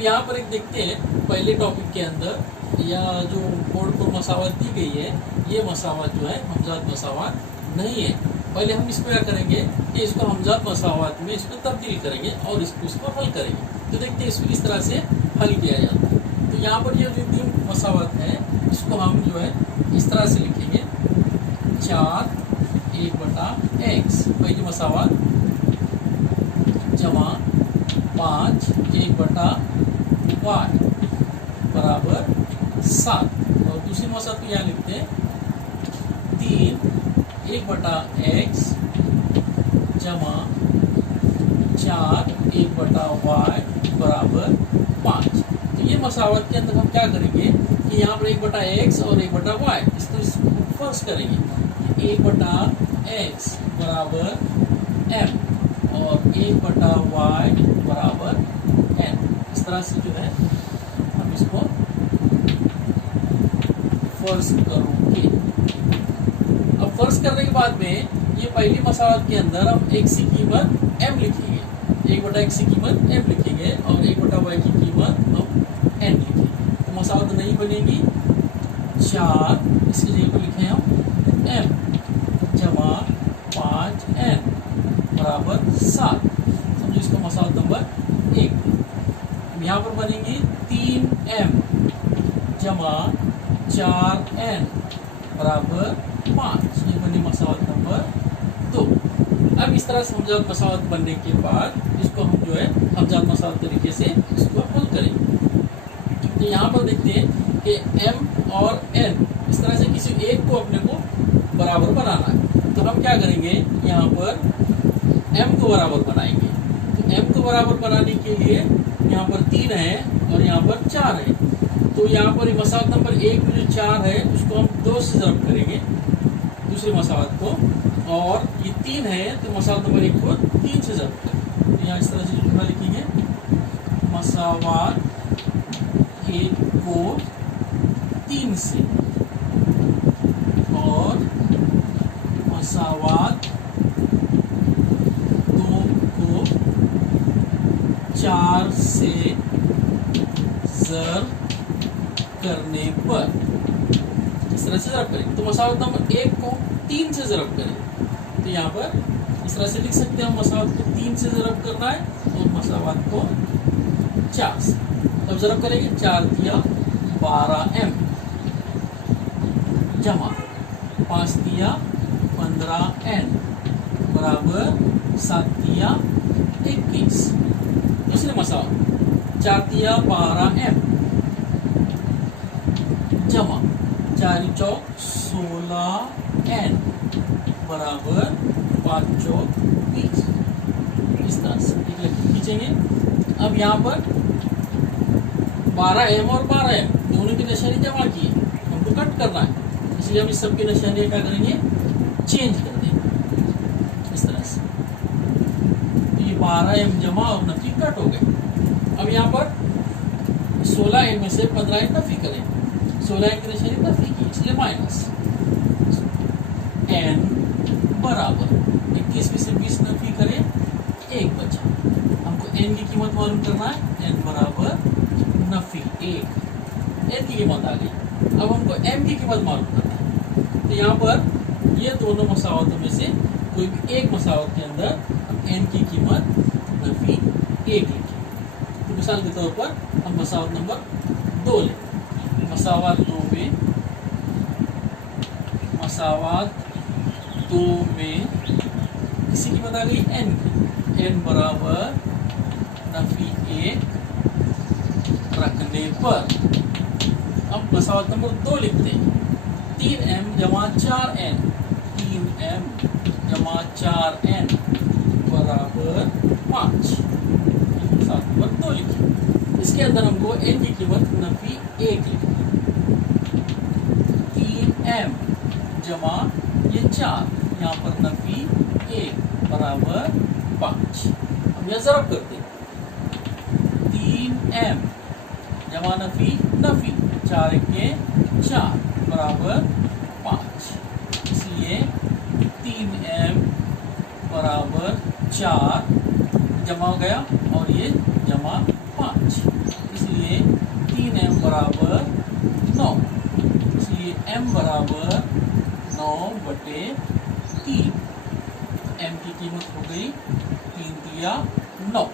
अब यहाँ पर एक देखते हैं पहले टॉपिक के अंदर या जो बोर्ड पर मसावत दी गई है, ये मसावत जो है हमजात मसावत नहीं है। पहले हम इसको क्या करेंगे कि इसको हमजात मसावत में इसको तब्दील करेंगे और इसको हल करेंगे। तो देखते हैं इसको किस तरह से हल किया जाता है। तो यहाँ पर ये जो तीन मसावत है इसको हम जो है इस तरह से लिखेंगे 4 1/x पहली मसावत जमा 5 1/y बराबर 7। और दूसरी मसावत को यहाँ लिखते हैं 3 1/x जमा 4 1/y बराबर 5। तो ये मसावत के अंदर हम क्या करेंगे कि यहाँ पर 1/x और 1/y इसको फर्स्ट करेंगे। 1/x बराबर m और 1/y बराबर n। इस तरह से जो है हम इसको फर्स्ट करोगे। अब फर्स्ट करने के बाद में ये पहली मसावत के अंदर हम x की कीमत m लिखेंगे, 1/x की कीमत m लिखेंगे और 1/y की कीमत हम n लिखेंगे। तो मसावत नहीं बनेगी 4, इसकी जगह पर लिखे हम m जमा 5n बराबर 7। समझो इसको मसावत नंबर 1। यहाँ पर बनेगी 3m जमा 4n बराबर 5। ये बनी मसावत नंबर 2। अब इस तरह से हमजात मसावत बनने के बाद इसको हम जो है हमजात मसावत तरीके से इसको हल करेंगे। तो यहाँ पर देखते हैं कि m और n इस तरह से किसी एक को अपने को बराबर बनाना है। तो हम क्या करेंगे, यहाँ पर m को बराबर बनाएंगे। तो m को बराबर बनाने के लिए यहाँ पर 3 है और यहाँ पर 4 है। तो यहाँ पर मसावत नंबर 1 में जो 4 है उसको हम 2 से ज़रब करेंगे दूसरी मसावत को, और ये 3 है तो मसावत नंबर 1 को 3 से ज़रब करेंगे। तो यहाँ इस तरह से जुमला लिखेंगे मसावत 1 को 3 से और मसावत 2 को 4 से ज़रब करने पर इस तरह से ज़रब करेंगे। तो मसावत नंबर 1 को 3 से ज़रब करेंगे। तो यहाँ पर इस तरह से लिख सकते हैं, मसावत को 3 से ज़रब करना है और मसावत को 4 से। तब ज़रब करेंगे 4 दिया 12m जमा 5 दिया 15n बराबर 7 दिया 21। दूसरे मसावत 4 दिया 12m जमा 4 चौक 16n बराबर 5 चौक 20। इस तरह से खींचेंगे। अब यहाँ पर 12m और 12m दोनों की निशानी जमा की है, हमको कट करना है, इसलिए हम इस सब की निशानी क्या करेंगे, चेंज कर देंगे इस तरह से। तो ये 12m जमा और नफी कट हो गए। अब यहाँ पर 16m में से 15n नफी करें, 16n की निशानी नफी की इसलिए माइनस n बराबर 21 में से 20 नफी करें 1 बचा। हमको n की कीमत मालूम करना है, n बराबर नफी 1, n की कीमत आ गई। अब हमको m की कीमत मालूम करना है। तो यहाँ पर ये दोनों मसावतों में से कोई भी एक मसावत के अंदर हम n की कीमत नफी 1 लिखें। तो मिसाल के तौर पर हम मसावत नंबर 2 लें। मसावत 2 में किसी कीमत आ गई n की, n बराबर नफी 1 रखने पर अब मसावत नंबर 2 लिखते हैं 3m जमा 4n, 3m जमा 4n बराबर 5। मसावत नंबर 2 लिखिए। इसके अंदर हमको n की कीमत नफी 1 लिखी, 3m जमा ये 4, यहाँ पर नफी 1 बराबर 5। अब यह ज़रब करते हैं 3m जमा नफी 4 के 4 बराबर 5, इसलिए 3m बराबर 4 जमा हो गया और ये जमा 5। इसलिए 3m बराबर 9, इसलिए m बराबर 9/3। m की कीमत हो गई 3 3 9।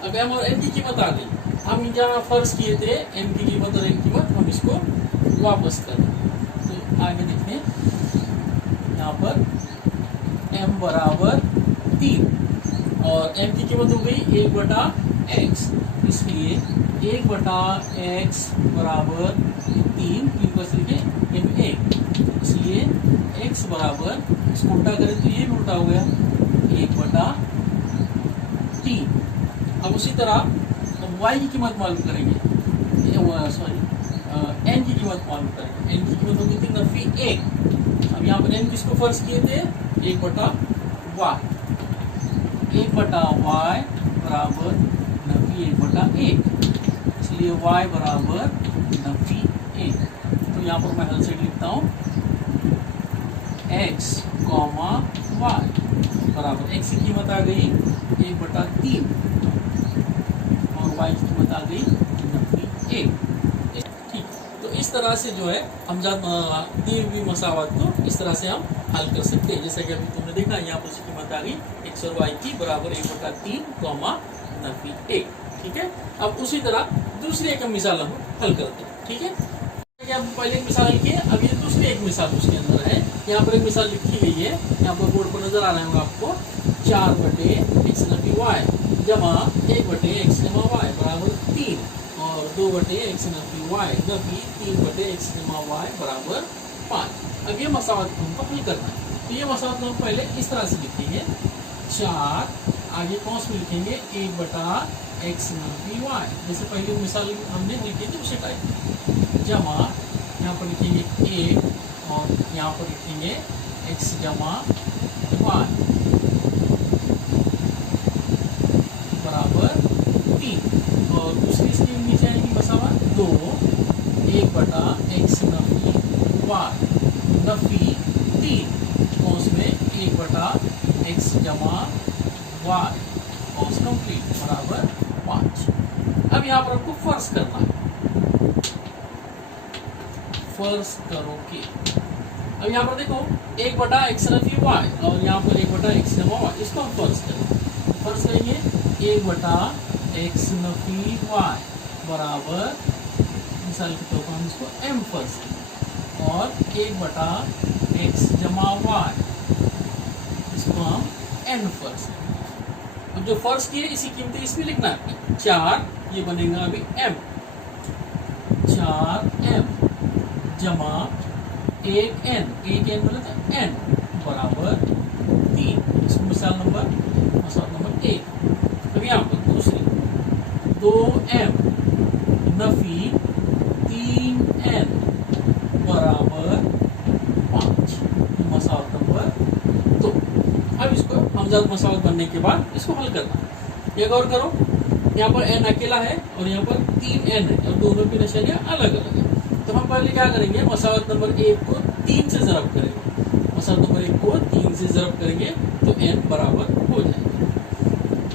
अब m और n की कीमत आ गई। हम जहाँ फर्ज किए थे m की कीमत और n की कीमत, हम इसको वापस करें। तो आगे देखें, यहाँ पर m बराबर 3 और m की कीमत हो गई 1/x, इसलिए 1/x बराबर 3 पर लिखे m1, इसलिए x बराबर, इसको उल्टा करें तो ये भी उल्टा हो गया 1/3। अब उसी तरह y की कीमत मालूम करेंगे, सॉरी n की कीमत मालूम करेंगे। n की कीमत होगी 3 नफी 1। अब यहाँ पर n किसको फर्ज किए थे 1/y, 1/y बराबर नफी 1/1, इसलिए y बराबर नफी 1। तो यहाँ पर मैं हल से लिखता हूँ x, y बराबर, x की कीमत आ गई 1/3 और y की कीमत आ गई नफी 1। ठीक, तो इस तरह से जो है हम दी हुई मसावत को इस तरह से हम हल कर सकते हैं। जैसा कि अभी तुमने देखा, यहाँ पर उसकी कीमत आ गई x और y की बराबर 1/3 नफी 1। ठीक है, अब उसी तरह दूसरी एक मिसाल हम हल करते हैं। ठीक है, अब पहले एक मिसाल की है, अब ये दूसरी एक मिसाल उसके अंदर है। यहाँ पर एक मिसाल लिखी गई है, यहाँ पर बोर्ड पर नजर आ रहा होगा आपको, 4/x नफी y जमा 1/x जमा y बराबर 3 और 2/x Nafi y Nafi 3/x जमा y बराबर 5। अब ये मसावत को हमको हल करना है। तो ये मसावत को हम पहले इस तरह से लिखेंगे, 4 आगे कौन से लिखेंगे 1/x नफी y, जैसे पहले मिसाल हमने लिखी थी उसी टाइप, जमा यहाँ पर लिखेंगे 1 और यहाँ पर लिखेंगे x जमा y बराबर 3 और दूसरी स्कीम नीचे आएगी मसावत 2, 1/x नफी y नफी 3 कौंस में 1/x जमा y कौंस कंप्लीट बराबर 5। अब यहाँ पर आपको फर्ज करना है, फर्ज करो कि अब यहाँ पर देखो 1/x नफी y और यहाँ पर 1/x जमा y, इसको हम फर्ज करेंगे। फर्ज करेंगे 1/x नफी y बराबर, मिसाल के तौर पर हम इसको m फर्ज करेंगे और 1/x जमा y इसको हम n फर्ज करेंगे। अब जो फर्ज किए इसी कीमती इसमें लिखना है 4, ये बनेगा अभी m, 4m जमा 1n बोले तो n बराबर 3। इसको मसाल नंबर 1। अब यहाँ पर दूसरी 2m नफी 3n बराबर 5, मसाल नंबर 2। अब इसको हमजाद मसावत बनने के बाद इसको हल करना। ये गौर करो, यहाँ पर n अकेला है और यहाँ पर 3n है और दोनों की निशानियां अलग अलग है। तो हम पहले क्या करेंगे, मसावत नंबर 1 को 3 से ज़रब करेंगे, मसावत नंबर 1 को 3 से ज़रब करेंगे तो n बराबर हो जाएगा।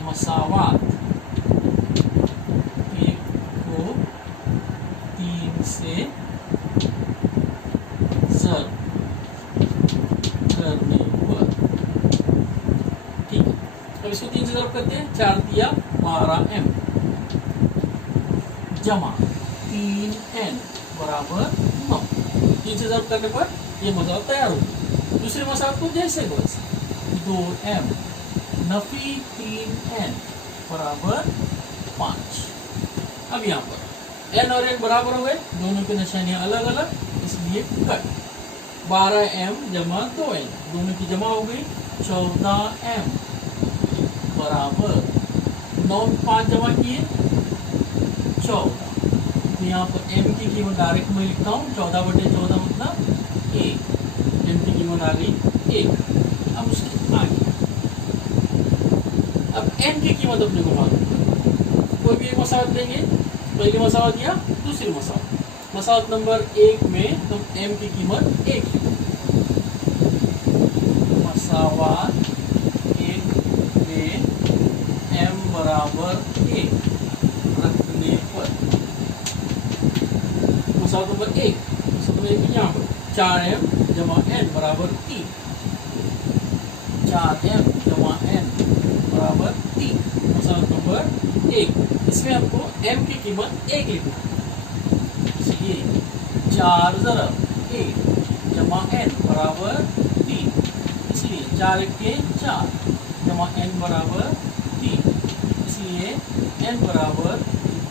मसावत 1 को 3 से ज़रब करने पर, ठीक है। अब इसको 3 से ज़रब करते हैं, 4 दिया 12m जमा 3n बराबर 9। 3 से ज़रब करने पर ये मसावत तैयार होगी। दूसरी मसावत को जैसे को वैसे 2m नफी 3n बराबर 5। अब यहाँ पर n और n बराबर हो गए, दोनों की निशानियां अलग अलग, इसलिए कट। 12m जमा 2n दोनों की जमा हो गई 14m बराबर 9 5 जमा किए 14। तो यहाँ पर m की कीमत डायरेक्ट मैं लिखता हूँ 14/14 मतलब 1, m की कीमत आ गई 1। अब उसके आगे अब n की कीमत अपने को मालूम है, कोई भी एक मसावत लेंगे, पहली मसावत या दूसरी मसावत। मसावत नंबर 1 में हम m की कीमत 1 मसावत 1 में m बराबर 1 रखने पर मसला नंबर 1 यहाँ पर 4m जमा n बराबर 3, 4m जमा n बराबर 3 मसला नंबर 1। इसमें हमको m की कीमत 1 लिखना है, इसलिए 4 ज़रब 1 जमा n बराबर 3, इसलिए 4 1 4 जमा n बराबर 3, इसलिए n बराबर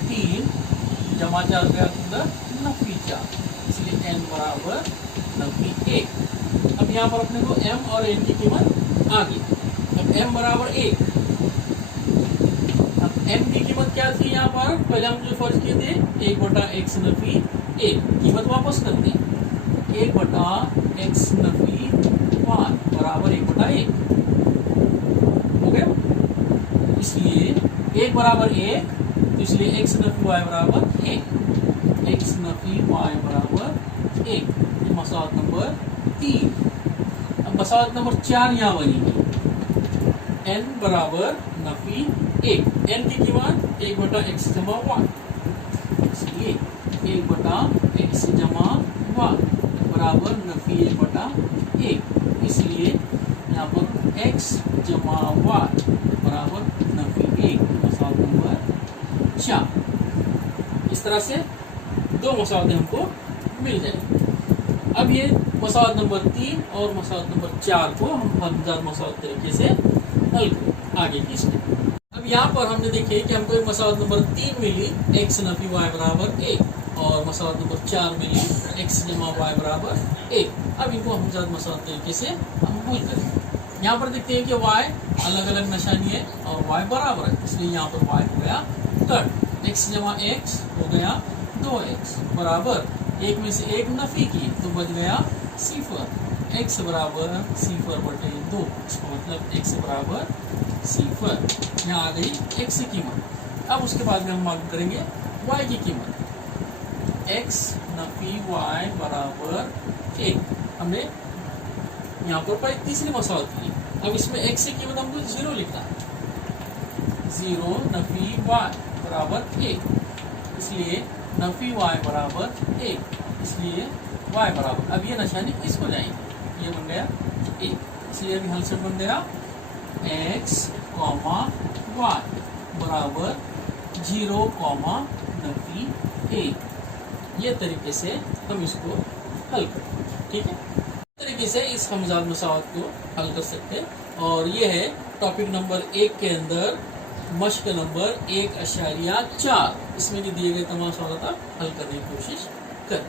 3 जमा 4 का अंदर नफी 4, इसलिए n बराबर नफी 1। अब यहाँ पर अपने को m और n की कीमत आ गई। अब m बराबर 1, अब m की कीमत क्या थी यहाँ पर, पहले हम जो फर्ज किए थे 1 बटा x नफी 1, कीमत वापस कर दें 1 बटा x नफी 1 बराबर 1 बटा 1 हो गया। इसलिए 1 बराबर 1, तो इसलिए x नफी y बराबर 1, x नफी y बराबर 1, ये मसला नंबर 3। अब मसला नंबर 4 यहाँ बनेगी, n बराबर नफी 1, n की कीमत 1 बटा x जमा 1, इसलिए 1 बटा x जमा 1 बराबर नफी 1 बटा 1, इसलिए यहाँ पर x जमा y बराबर नफी 1, मसला नंबर 4। इस तरह से दो मसौदे हमको मिल जाएंगे। अब ये मसौदा नंबर 3 और मसौदा नंबर 4 को हम हमजार मसौदा तरीके से हल करें आगे की स्टेप। अब यहाँ पर हमने देखिए कि हमको एक मसौदा नंबर 3 मिली x नफी y बराबर 1 और मसौदा नंबर 4 मिली x जमा y बराबर 1। अब इनको हमजार मसौदा तरीके से हम हल करेंगे। यहाँ पर देखते हैं कि y अलग अलग निशानी है और y बराबर है, इसलिए यहाँ पर y हो गया कट, x जमा x हो गया 2x बराबर 1 में से 1 नफी की तो बच गया 0, x बराबर 0 बटे 2, इसका मतलब x बराबर 0। यहाँ आ गई x की कीमत। अब उसके बाद में हम मालूम करेंगे y की कीमत, x नफी y बराबर 1। हमने यहाँ पर पहले तीसरी मसौदा की, अब इसमें x की कीमत हमको 0 लिखना है, 0 नफी y बराबर 1, इसलिए नफी y बराबर 1, इसलिए y बराबर, अब ये निशानी किसको जाएंगे, ये बन गया 1, इसलिए अभी हल बन गया x, y बराबर 0, नफी 1। ये तरीके से हम इसको हल करें, ठीक है। इस तरीके से इस हमजाद मसावत को हल कर सकते हैं। और ये है टॉपिक नंबर 1 के अंदर मश्क नंबर 1.4, इसमें दिए गए तमाम सवाल हल करने की कोशिश करें।